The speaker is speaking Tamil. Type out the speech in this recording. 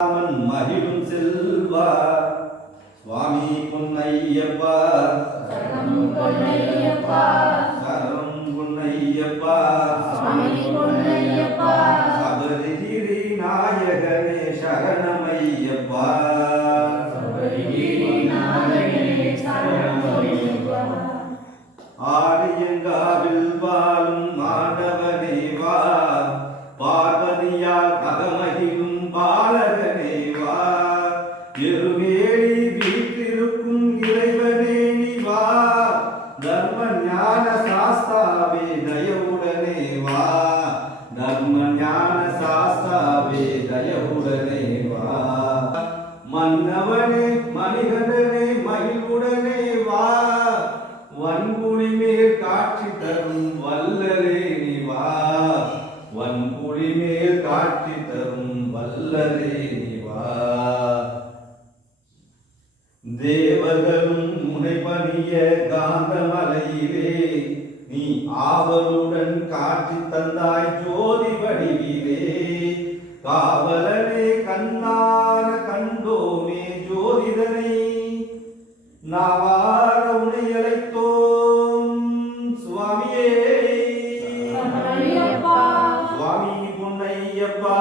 மகிழும் செல்வா சுவாமி பொன்னையப்பா சரணம் பொன்னையப்பா சரணம் பொன்னையப்பா சுவாமி பொன்னையப்பா சபரிகிரி நாயகனே சரணமையப்பா சபரிகிரி நாயகனே சரணமையப்பா ஆரியங்காவில் வாழும் மாணவனே வா பார்வதியால் அகமகிழும் பாலகனே வா எருமேலி வீற்றிருக்கும் இறைவனே நீ வா தர்ம ஞான சாஸ்தாவே தயவுடனே வா தர்ம ஞான சாஸ்தாவே தயவுடனே வா மன்னவனே மணிகண்டனே மகிழ்வுடனே வா வன்புலி மேல் காட்சி தரும் வல்லரே நீ வா வன்புலி மேல் காட்சி தரும் வல்லரே நீ வா தேவர்களும் முனைபணிய காந்தமலையிலே நீ ஆவலுடன் காட்சி தந்தாய் ஜோதி வடிவிலே காவலனே கண்ணான கண்டோமே ஜோதிதனை நாவார உனை அழைத்தோம் சுவாமியே பொன்னையப்பா சுவாமி பொன்னையப்பா